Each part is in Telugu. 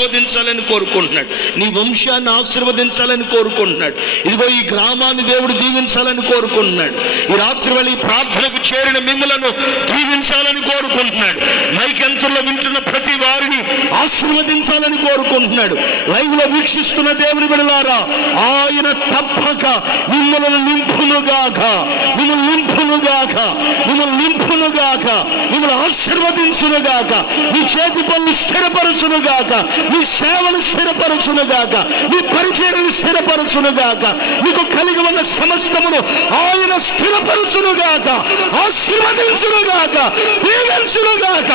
ఆశీర్వదించాలని కోరుకుంటున్నాడు. నీ వంశాన్ని ఆశీర్వదించాలని కోరుకుంటున్నాడు. ఇదిగో ఈ గ్రామాన్ని దేవుడు దీవించాలని కోరుకుంటున్నాడు. ఈ రాత్రి వేళ ఈ ప్రార్థనకు చేరిన మిమ్మలను దీవించాలని కోరుకుంటున్నాడు. మైకెంతుల్లో వింటున్న ప్రతి వారిని ఆశీర్వదించాలని కోరుకుంటున్నాడు. లైవ్ లో వీక్షిస్తున్న దేవుని బిడ్డలారా, ఆయన తప్పక మిమ్మల్ని నింపునుగాక, మిమ్మల్ని నింపునుగాక, మిమ్మల్ని నింపునుగాక, మిమ్మల్ని ఆశీర్వదించునుగాక, మీ చేతి పనులు స్థిరపరచునుగాక, మీ సేవలు స్థిరపరచునుగాక, మీ పరిచర్యలు స్థిరపరచునుగాక, మీకు కలిగి ఉన్న సమస్తమును ఆయన స్థిరపరచునుగాక, ఆశీర్వదించునుగాక, దీవించునుగాక,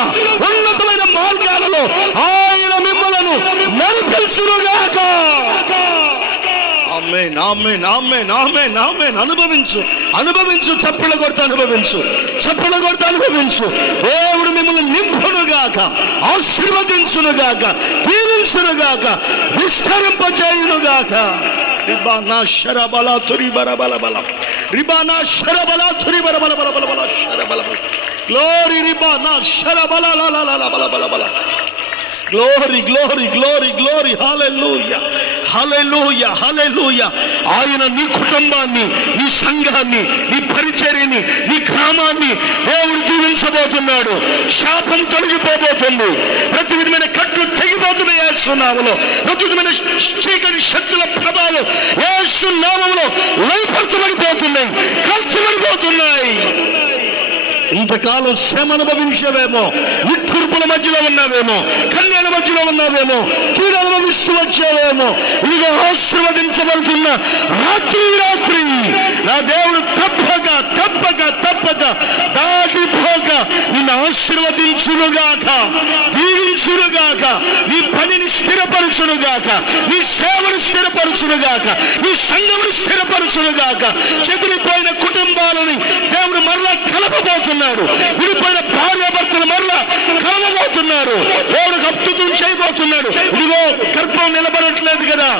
ఉన్నతమైన మార్గాలలో ఆయన మిమ్మలను నడిపించునుగాక. ఆమేన్, ఆమేన్, ఆమేన్, ఆమేన్, ఆమేన్. అనుభవించు, అనుభవించు, చప్పల కొడుతూ అనుభవించు, చప్పల కొడుతూ అనుభవించు. దేవుడు మిమ్మల్ని నింపునుగాక, ఆశీర్వదించునుగాక, దీవించునుగాక, విస్తరింపజేయునుగాక. రిబానా శరబల తురి బరబల బల, రిబానా శరబల తురి బరబల బల బల బల శరబల. గ్లోరీ రిబానా శరబల ల ల ల బల బల బల. Glory, glory, glory, glory. Hallelujah, hallelujah, hallelujah. ఆయన నీ కుటుంబాన్ని, నీ సంఘాన్ని, నీ పరిచర్యని, నీ గ్రామాన్ని దేవుడు దీవించబోతున్నాడు. శాపం తొలగిపోబోతుంది. ప్రతి విధమైన కట్లు తెగిపోతున్నాయి యేసు నామములో. ప్రతి విధమైన చీకటి శక్తుల ప్రభావం యేసు నామములో లయపరచబడిపోతున్నాయి, కాల్చబడిపోతున్నాయి. ఇంతకాలం శ్రమ అనుభవించేవేమో, నిట్టూర్పుల మధ్యలో ఉన్నావేమో, కన్యల మధ్యలో ఉన్నావేమో, కీడు అనుభవిస్తూ వచ్చావేమో, ఇదిగో ఆశీర్వదించబడుతున్న రాత్రి నా దేవుడు తప్పక తప్పక తప్పక దాటిపోక నిన్ను ఆశీర్వదించునుగాక, దీవించునుగాక, నీ పనిని స్థిరపరచునుగాక, నీ సేవను స్థిరపరచునుగాక, నీ సంఘమును స్థిరపరచునుగాక. చెదిరిపోయిన కుటుంబాలని దేవుడు మరలా కలపబోతున్నాడు. విడిపోయిన భార్యాభర్తలు మరలా కలవబోతున్నారు. దేవుడు అద్భుతం చేయబోతున్నాడు. ఇదిగో గర్భం నిలబడట్లేదు కదా,